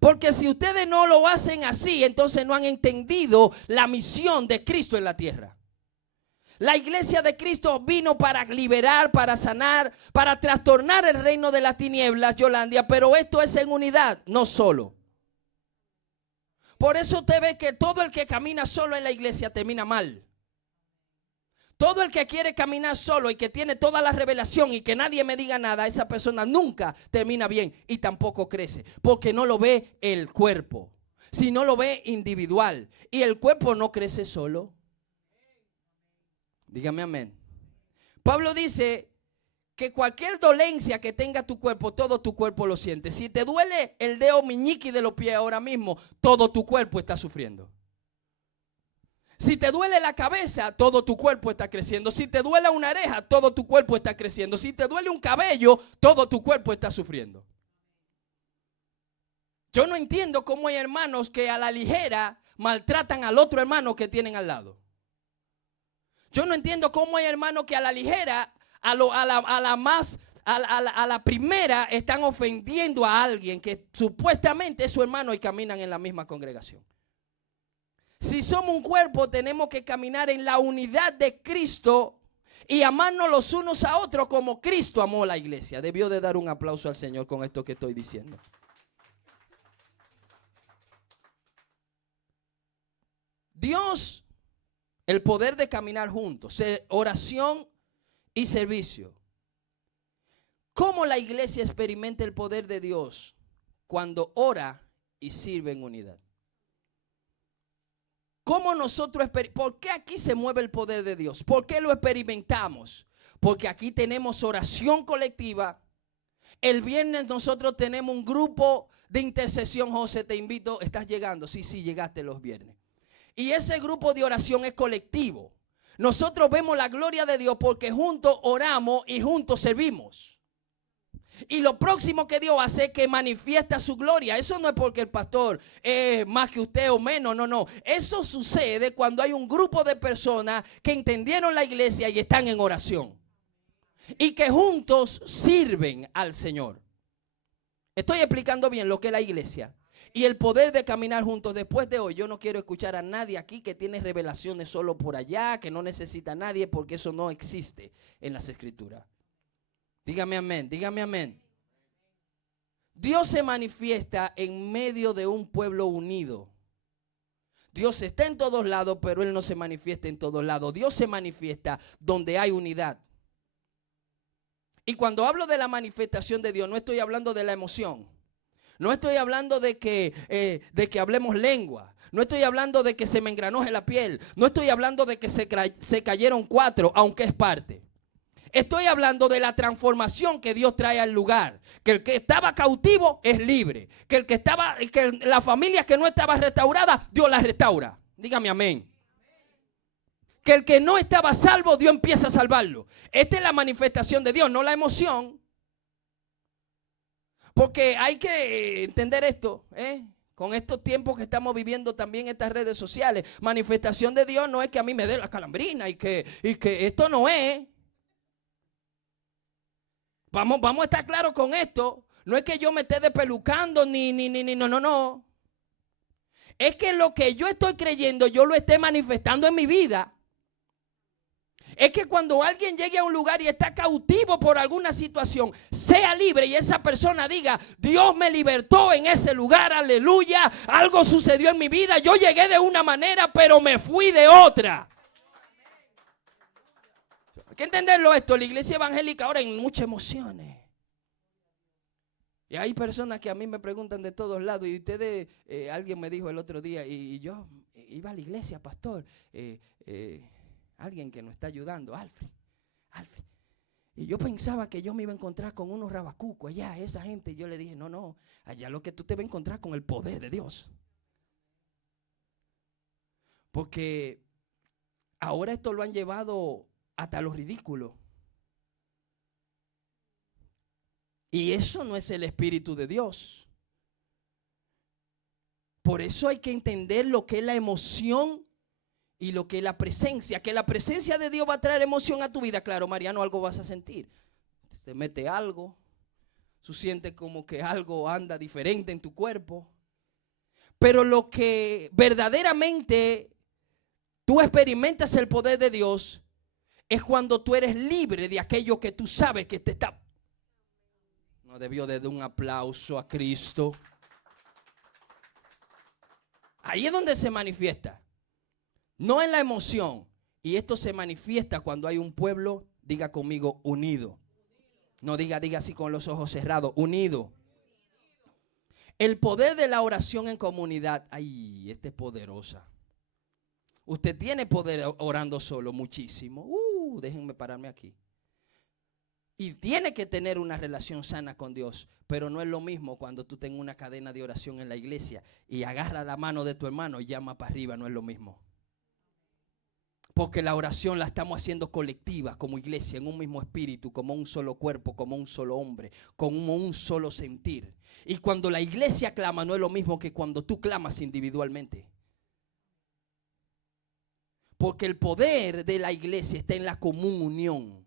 Porque si ustedes no lo hacen así, entonces no han entendido la misión de Cristo en la tierra. La iglesia de Cristo vino para liberar, para sanar, para trastornar el reino de las tinieblas, Yolandia. Pero esto es en unidad, no solo. Por eso usted ve que todo el que camina solo en la iglesia termina mal. Todo el que quiere caminar solo y que tiene toda la revelación y que nadie me diga nada, esa persona nunca termina bien y tampoco crece. Porque no lo ve el cuerpo, sino lo ve individual. Y el cuerpo no crece solo. Dígame amén. Pablo dice que cualquier dolencia que tenga tu cuerpo, todo tu cuerpo lo siente. Si te duele el dedo meñique de los pies ahora mismo, todo tu cuerpo está sufriendo. Si te duele la cabeza, todo tu cuerpo está creciendo. Si te duele una oreja, todo tu cuerpo está creciendo. Si te duele un cabello, todo tu cuerpo está sufriendo. Yo no entiendo cómo hay hermanos que a la ligera maltratan al otro hermano que tienen al lado. Yo no entiendo cómo hay hermanos que a la ligera, a a la primera están ofendiendo a alguien que supuestamente es su hermano y caminan en la misma congregación. Si somos un cuerpo, tenemos que caminar en la unidad de Cristo y amarnos los unos a otros como Cristo amó a la iglesia. Debió de dar un aplauso al Señor con esto que estoy diciendo. Dios, el poder de caminar juntos, oración y servicio. ¿Cómo la iglesia experimenta el poder de Dios? Cuando ora y sirve en unidad. ¿Cómo nosotros, por qué aquí se mueve el poder de Dios? ¿Por qué lo experimentamos? Porque aquí tenemos oración colectiva. El viernes nosotros tenemos un grupo de intercesión. José, te invito, ¿estás llegando? Sí, llegaste los viernes. Y ese grupo de oración es colectivo. Nosotros vemos la gloria de Dios porque juntos oramos y juntos servimos. Y lo próximo que Dios hace es que manifiesta su gloria. Eso no es porque el pastor es más que usted o menos, no. Eso sucede cuando hay un grupo de personas que entendieron la iglesia y están en oración. Y que juntos sirven al Señor. Estoy explicando bien lo que es la iglesia. Y el poder de caminar juntos. Después de hoy, yo no quiero escuchar a nadie aquí que tiene revelaciones solo por allá, que no necesita a nadie, porque eso no existe en las Escrituras. Dígame amén, dígame amén. Dios se manifiesta en medio de un pueblo unido. Dios está en todos lados, pero Él no se manifiesta en todos lados. Dios se manifiesta donde hay unidad. Y cuando hablo de la manifestación de Dios, no estoy hablando de la emoción. No estoy hablando de que hablemos lengua. No estoy hablando de que se me engranoje la piel. No estoy hablando de que se cayeron 4, aunque es parte. Estoy hablando de la transformación que Dios trae al lugar. Que el que estaba cautivo es libre. Que la familia que no estaba restaurada, Dios la restaura. Dígame amén. Que el que no estaba salvo, Dios empieza a salvarlo. Esta es la manifestación de Dios, no la emoción. Porque hay que entender esto, con estos tiempos que estamos viviendo también estas redes sociales. Manifestación de Dios no es que a mí me dé la calambrina y que esto no es. Vamos a estar claros con esto. No es que yo me esté despelucando no. Es que lo que yo estoy creyendo yo lo esté manifestando en mi vida. Es que cuando alguien llegue a un lugar y está cautivo por alguna situación, sea libre y esa persona diga, Dios me libertó en ese lugar, aleluya, algo sucedió en mi vida, yo llegué de una manera pero me fui de otra. Hay que entenderlo esto, la iglesia evangélica ahora hay muchas emociones. Y hay personas que a mí me preguntan de todos lados y ustedes, alguien me dijo el otro día, y yo iba a la iglesia, pastor, alguien que nos está ayudando, Alfred. Y yo pensaba que yo me iba a encontrar con unos rabacucos allá, esa gente. Y yo le dije, no, allá lo que tú te vas a encontrar con el poder de Dios. Porque ahora esto lo han llevado hasta lo ridículo. Y eso no es el Espíritu de Dios. Por eso hay que entender lo que es la emoción y lo que es la presencia. Que la presencia de Dios va a traer emoción a tu vida. Claro, Mariano, algo vas a sentir. Te mete algo. Tú sientes como que algo anda diferente en tu cuerpo. Pero lo que verdaderamente tú experimentas el poder de Dios es cuando tú eres libre de aquello que tú sabes que te está. No debió de dar un aplauso a Cristo. Ahí es donde se manifiesta. No en la emoción. Y esto se manifiesta cuando hay un pueblo, diga conmigo, unido. No diga así con los ojos cerrados, unido. El poder de la oración en comunidad, ay, esta es poderosa. Usted tiene poder orando solo, muchísimo. Déjenme pararme aquí. Y tiene que tener una relación sana con Dios. Pero no es lo mismo cuando tú tengas una cadena de oración en la iglesia y agarra la mano de tu hermano y llama para arriba, no es lo mismo. Porque la oración la estamos haciendo colectiva como iglesia, en un mismo espíritu, como un solo cuerpo, como un solo hombre, como un solo sentir. Y cuando la iglesia clama no es lo mismo que cuando tú clamas individualmente. Porque el poder de la iglesia está en la común unión.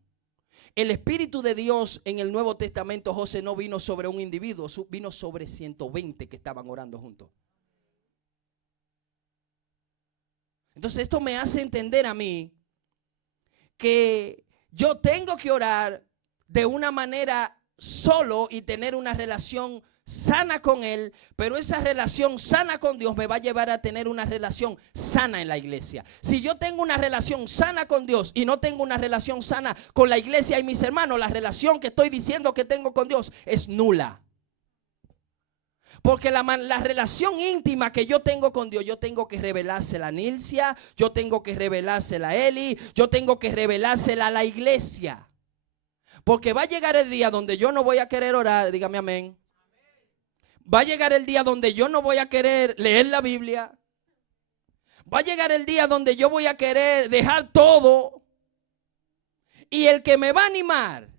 El Espíritu de Dios en el Nuevo Testamento, José, no vino sobre un individuo, vino sobre 120 que estaban orando juntos. Entonces esto me hace entender a mí que yo tengo que orar de una manera solo y tener una relación sana con Él, pero esa relación sana con Dios me va a llevar a tener una relación sana en la iglesia. Si yo tengo una relación sana con Dios y no tengo una relación sana con la iglesia y mis hermanos, la relación que estoy diciendo que tengo con Dios es nula. Porque la relación íntima que yo tengo con Dios, yo tengo que revelársela a Nilcia, yo tengo que revelársela a Eli, yo tengo que revelársela a la iglesia. Porque va a llegar el día donde yo no voy a querer orar, dígame amén. Va a llegar el día donde yo no voy a querer leer la Biblia. Va a llegar el día donde yo voy a querer dejar todo. Y el que me va a animar,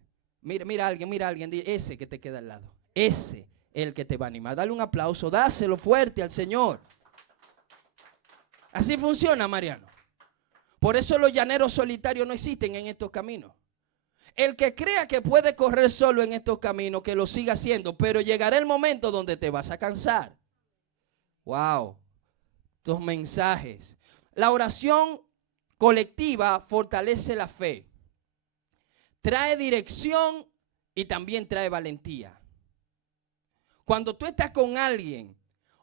mira a alguien, ese que te queda al lado, ese es el que te va a animar. Dale un aplauso, dáselo fuerte al Señor. Así funciona, Mariano. Por eso los llaneros solitarios no existen en estos caminos. El que crea que puede correr solo en estos caminos, que lo siga haciendo, pero llegará el momento donde te vas a cansar. Wow, estos mensajes. La oración colectiva fortalece la fe, trae dirección y también trae valentía. Cuando tú estás con alguien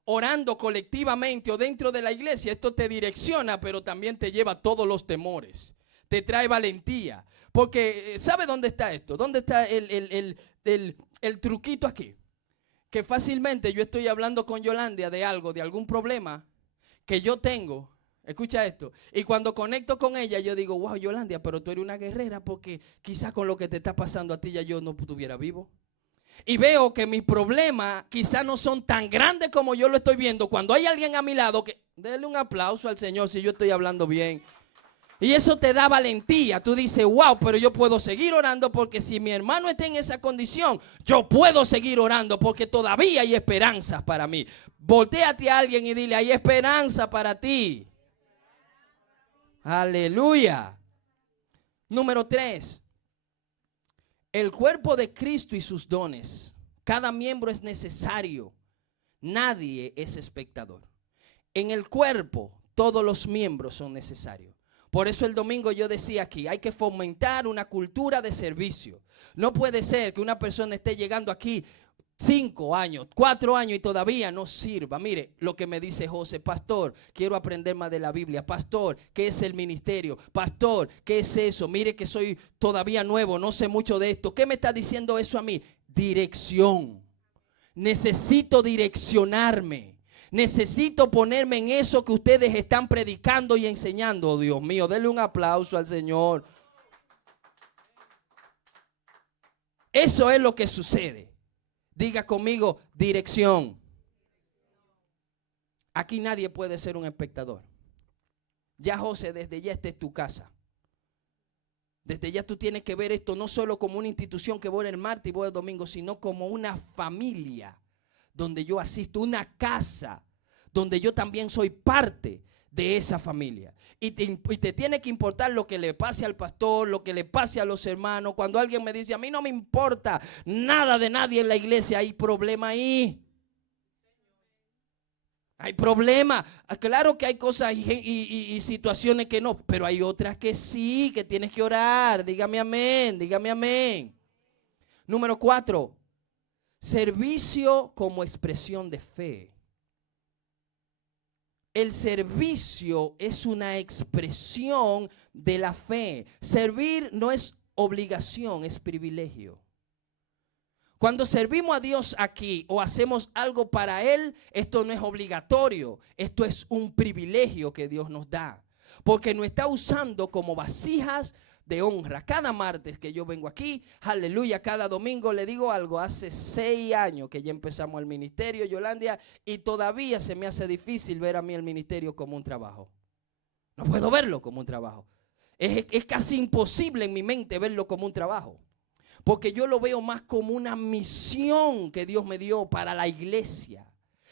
orando colectivamente o dentro de la iglesia, esto te direcciona, pero también te lleva todos los temores, te trae valentía. Porque, ¿sabe dónde está esto? ¿Dónde está el truquito aquí? Que fácilmente yo estoy hablando con Yolandia de algo, de algún problema que yo tengo. Escucha esto. Y cuando conecto con ella, yo digo, wow, Yolandia, pero tú eres una guerrera porque quizás con lo que te está pasando a ti ya yo no estuviera vivo. Y veo que mis problemas quizás no son tan grandes como yo lo estoy viendo. Cuando hay alguien a mi lado, que déle un aplauso al Señor si yo estoy hablando bien. Y eso te da valentía. Tú dices, wow, pero yo puedo seguir orando porque si mi hermano está en esa condición, yo puedo seguir orando porque todavía hay esperanzas para mí. Voltéate a alguien y dile, hay esperanza para ti. Aleluya. Número 3. El cuerpo de Cristo y sus dones. Cada miembro es necesario. Nadie es espectador. En el cuerpo, todos los miembros son necesarios. Por eso el domingo yo decía aquí, hay que fomentar una cultura de servicio. No puede ser que una persona esté llegando aquí 5 años, 4 años y todavía no sirva. Mire lo que me dice José, pastor, quiero aprender más de la Biblia. Pastor, ¿qué es el ministerio? Pastor, ¿qué es eso? Mire que soy todavía nuevo, no sé mucho de esto. ¿Qué me está diciendo eso a mí? Dirección. Necesito direccionarme. Necesito ponerme en eso que ustedes están predicando y enseñando. Oh, Dios mío, denle un aplauso al Señor. Eso es lo que sucede. Diga conmigo, dirección. Aquí nadie puede ser un espectador. Ya, José, desde ya esta es tu casa. Desde ya tú tienes que ver esto no solo como una institución que voy el martes y voy el domingo, sino como una familia donde yo asisto, una casa donde yo también soy parte de esa familia. Y te tiene que importar lo que le pase al pastor, lo que le pase a los hermanos. Cuando alguien me dice, a mí no me importa nada de nadie en la iglesia, hay problema ahí. Hay problema. Claro que hay cosas y situaciones que no, pero hay otras que sí, que tienes que orar. Dígame amén, dígame amén. Número 4. Servicio como expresión de fe. El servicio es una expresión de la fe. Servir no es obligación, es privilegio. Cuando servimos a Dios aquí o hacemos algo para Él, esto no es obligatorio, esto es un privilegio que Dios nos da. Porque nos está usando como vasijas de honra. Cada martes que yo vengo aquí, aleluya, cada domingo le digo algo. Hace 6 años que ya empezamos el ministerio, Yolandia, y todavía se me hace difícil ver a mí el ministerio como un trabajo. No puedo verlo como un trabajo. Es casi imposible en mi mente verlo como un trabajo. Porque yo lo veo más como una misión que Dios me dio para la iglesia.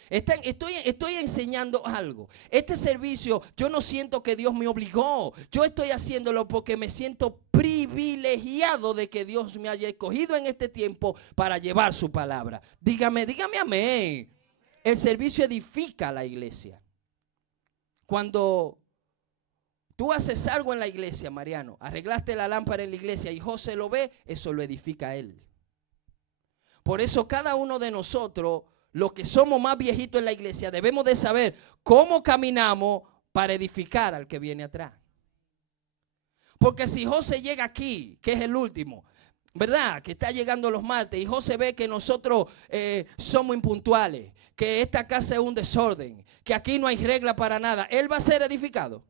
Estoy enseñando algo. Este servicio yo no siento que Dios me obligó. Yo estoy haciéndolo porque me siento privilegiado de que Dios me haya escogido en este tiempo para llevar su palabra. Dígame amén. El servicio edifica a la iglesia. Cuando tú haces algo en la iglesia, Mariano, arreglaste la lámpara en la iglesia y José lo ve, eso lo edifica a él. Por eso cada uno de nosotros, los que somos más viejitos en la iglesia, debemos de saber cómo caminamos para edificar al que viene atrás. Porque si José llega aquí, que es el último, ¿verdad? Que está llegando los martes y José ve que nosotros somos impuntuales, que esta casa es un desorden, que aquí no hay regla para nada, ¿él va a ser edificado?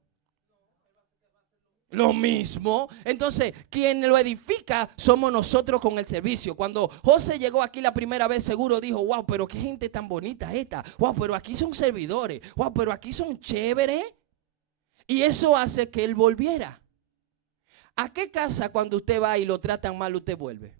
Lo mismo. Entonces, quien lo edifica somos nosotros con el servicio. Cuando José llegó aquí la primera vez, seguro dijo, wow, pero qué gente tan bonita esta. Wow, pero aquí son servidores. Wow, pero aquí son chéveres. Y eso hace que él volviera. ¿A qué casa cuando usted va y lo tratan mal usted vuelve?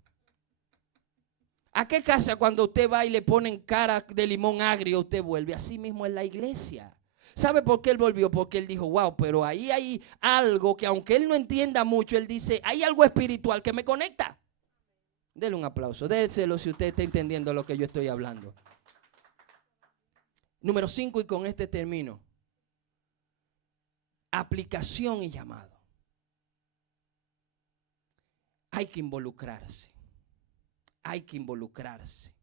¿A qué casa cuando usted va y le ponen cara de limón agrio usted vuelve? Así mismo en la iglesia. ¿Sabe por qué él volvió? Porque él dijo, wow, pero ahí hay algo que aunque él no entienda mucho, él dice, hay algo espiritual que me conecta. Dele un aplauso, déselo si usted está entendiendo lo que yo estoy hablando. Número 5, y con este termino. Aplicación y llamado. Hay que involucrarse. Hay que involucrarse.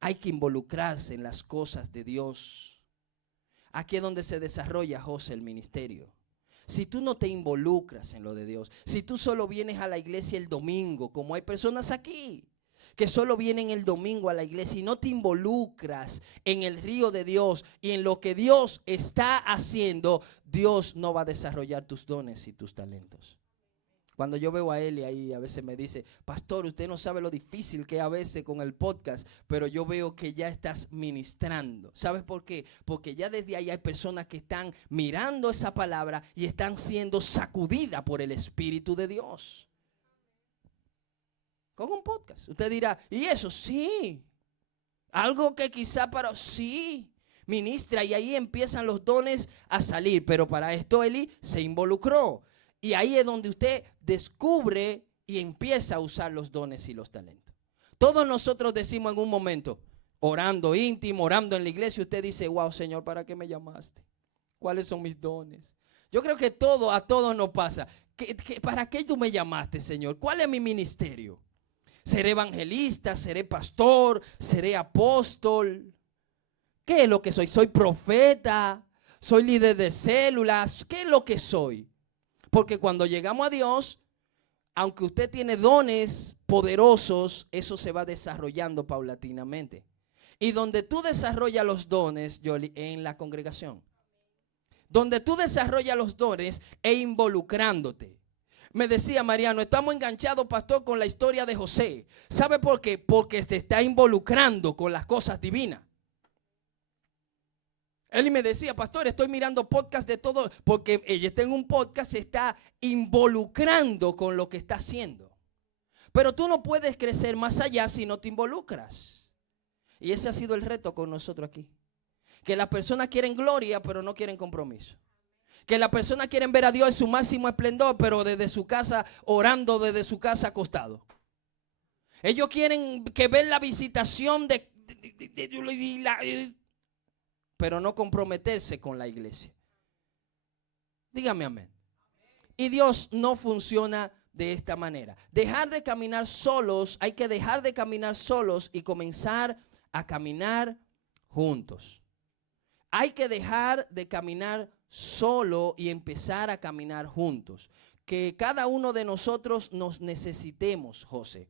Hay que involucrarse en las cosas de Dios. Aquí es donde se desarrolla, José, el ministerio. Si tú no te involucras en lo de Dios, si tú solo vienes a la iglesia el domingo, como hay personas aquí que solo vienen el domingo a la iglesia y no te involucras en el río de Dios y en lo que Dios está haciendo, Dios no va a desarrollar tus dones y tus talentos. Cuando yo veo a Eli ahí, a veces me dice, pastor, usted no sabe lo difícil que es a veces con el podcast, pero yo veo que ya estás ministrando. ¿Sabes por qué? Porque ya desde ahí hay personas que están mirando esa palabra y están siendo sacudidas por el Espíritu de Dios. Con un podcast. Usted dirá, ¿y eso? Sí. Algo que quizá para... Sí. Ministra y ahí empiezan los dones a salir. Pero para esto Eli se involucró. Y ahí es donde usted descubre y empieza a usar los dones y los talentos. Todos nosotros decimos en un momento, orando íntimo, orando en la iglesia, usted dice, wow, Señor, ¿para qué me llamaste? ¿Cuáles son mis dones? Yo creo que a todos nos pasa. ¿Para qué tú me llamaste, Señor? ¿Cuál es mi ministerio? ¿Seré evangelista? ¿Seré pastor? ¿Seré apóstol? ¿Qué es lo que soy? ¿Soy profeta? ¿Soy líder de células? ¿Qué es lo que soy? Porque cuando llegamos a Dios, aunque usted tiene dones poderosos, eso se va desarrollando paulatinamente. Y donde tú desarrollas los dones, Yoli, en la congregación. Donde tú desarrollas los dones e involucrándote. Me decía Mariano, estamos enganchados, pastor, con la historia de José. ¿Sabe por qué? Porque te está involucrando con las cosas divinas. Él me decía, pastor, estoy mirando podcast de todo, porque ella está en un podcast, se está involucrando con lo que está haciendo. Pero tú no puedes crecer más allá si no te involucras. Y ese ha sido el reto con nosotros aquí. Que las personas quieren gloria, pero no quieren compromiso. Que las personas quieren ver a Dios en su máximo esplendor, pero desde su casa, orando desde su casa acostado. Ellos quieren que ver la visitación pero no comprometerse con la iglesia. Dígame amén. Y Dios no funciona de esta manera. Dejar de caminar solos, hay que dejar de caminar solos y comenzar a caminar juntos. Hay que dejar de caminar solo y empezar a caminar juntos. Que cada uno de nosotros nos necesitemos, José.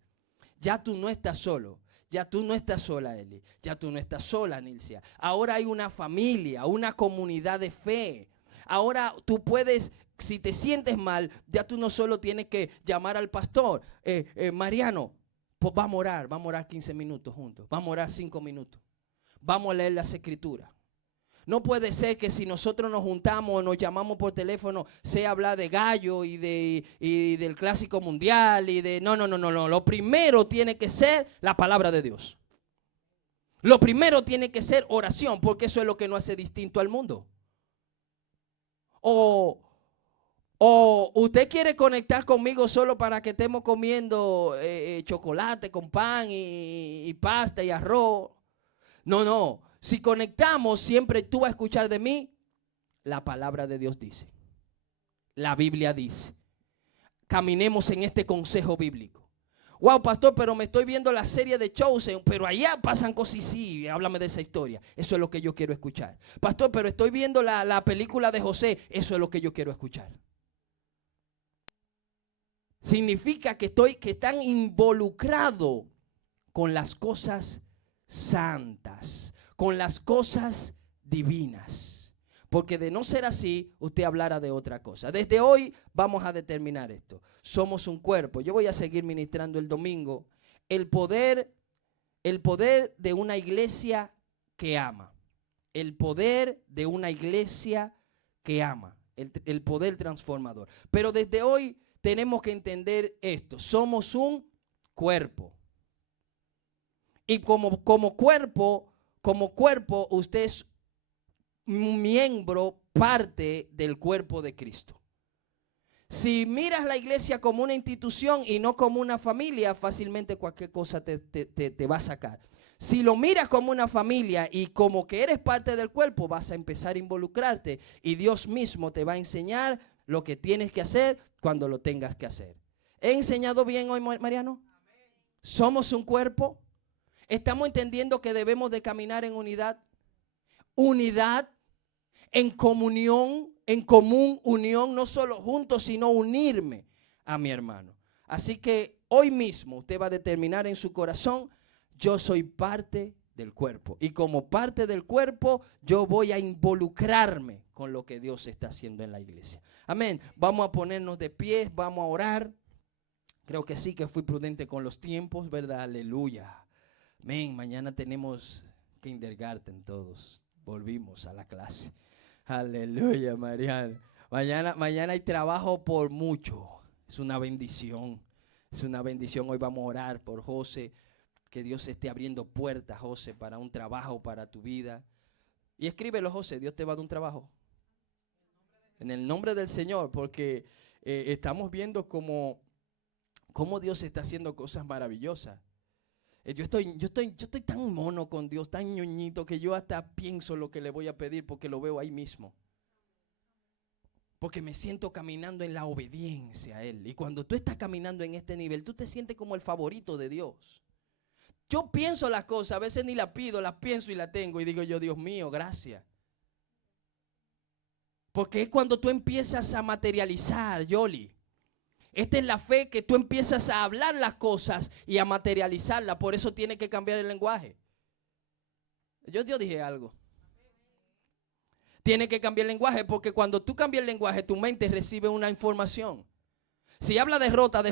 Ya tú no estás solo. Ya tú no estás sola, Eli. Ya tú no estás sola, Nilcia. Ahora hay una familia, una comunidad de fe. Ahora tú puedes, si te sientes mal, ya tú no solo tienes que llamar al pastor. Mariano, pues vamos a orar 15 minutos juntos. Vamos a orar 5 minutos. Vamos a leer las escrituras. No puede ser que si nosotros nos juntamos o nos llamamos por teléfono, sea hablar de gallo y del clásico mundial y de... No. Lo primero tiene que ser la palabra de Dios. Lo primero tiene que ser oración, porque eso es lo que nos hace distinto al mundo. O usted quiere conectar conmigo solo para que estemos comiendo chocolate con pan y pasta y arroz. No, no. Si conectamos, siempre tú vas a escuchar de mí. La palabra de Dios dice. La Biblia dice. Caminemos en este consejo bíblico. Wow, pastor, pero me estoy viendo la serie de Chosen, pero allá pasan cosas. Sí, háblame de esa historia. Eso es lo que yo quiero escuchar. Pastor, pero estoy viendo la película de José. Eso es lo que yo quiero escuchar. Significa que están involucrados con las cosas santas, con las cosas divinas. Porque de no ser así, usted hablara de otra cosa. Desde hoy vamos a determinar esto. Somos un cuerpo. Yo voy a seguir ministrando el domingo. El poder de una iglesia que ama. El poder de una iglesia que ama. El poder transformador. Pero desde hoy tenemos que entender esto. Somos un cuerpo. Y como cuerpo, usted es un miembro, parte del cuerpo de Cristo. Si miras la iglesia como una institución y no como una familia, fácilmente cualquier cosa te va a sacar. Si lo miras como una familia y como que eres parte del cuerpo, vas a empezar a involucrarte y Dios mismo te va a enseñar lo que tienes que hacer cuando lo tengas que hacer. ¿He enseñado bien hoy, Mariano? Somos un cuerpo. Estamos entendiendo que debemos de caminar en unidad. Unidad, en comunión, en común unión, no solo juntos, sino unirme a mi hermano. Así que hoy mismo usted va a determinar en su corazón, yo soy parte del cuerpo. Y como parte del cuerpo, yo voy a involucrarme con lo que Dios está haciendo en la iglesia. Amén. Vamos a ponernos de pie, vamos a orar. Creo que sí que fui prudente con los tiempos, ¿verdad? Aleluya. Amén. Mañana tenemos kindergarten todos. Volvimos a la clase. Aleluya, Mariana. Mañana hay trabajo por mucho. Es una bendición. Es una bendición. Hoy vamos a orar por José. Que Dios esté abriendo puertas, José, para un trabajo para tu vida. Y escríbelo, José. Dios te va a dar un trabajo. En el nombre del Señor. Porque estamos viendo cómo Dios está haciendo cosas maravillosas. Yo estoy tan mono con Dios, tan ñoñito, que yo hasta pienso lo que le voy a pedir porque lo veo ahí mismo. Porque me siento caminando en la obediencia a Él. Y cuando tú estás caminando en este nivel, tú te sientes como el favorito de Dios. Yo pienso las cosas, a veces ni las pido, las pienso y las tengo. Y digo yo, Dios mío, gracias. Porque es cuando tú empiezas a materializar, Yoli. Esta es la fe que tú empiezas a hablar las cosas y a materializarlas. Por eso tiene que cambiar el lenguaje. Yo dije algo. Tiene que cambiar el lenguaje porque cuando tú cambias el lenguaje, tu mente recibe una información. Si habla derrota,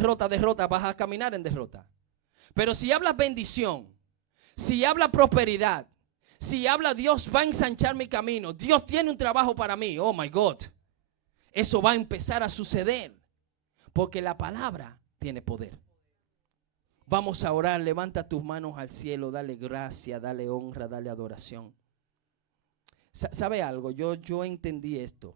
vas a caminar en derrota. Pero si hablas bendición, si habla prosperidad, si habla Dios va a ensanchar mi camino, Dios tiene un trabajo para mí, oh my God, eso va a empezar a suceder. Porque la palabra tiene poder. Vamos a orar, levanta tus manos al cielo, dale gracia, dale honra, dale adoración. ¿Sabe algo? Yo entendí esto.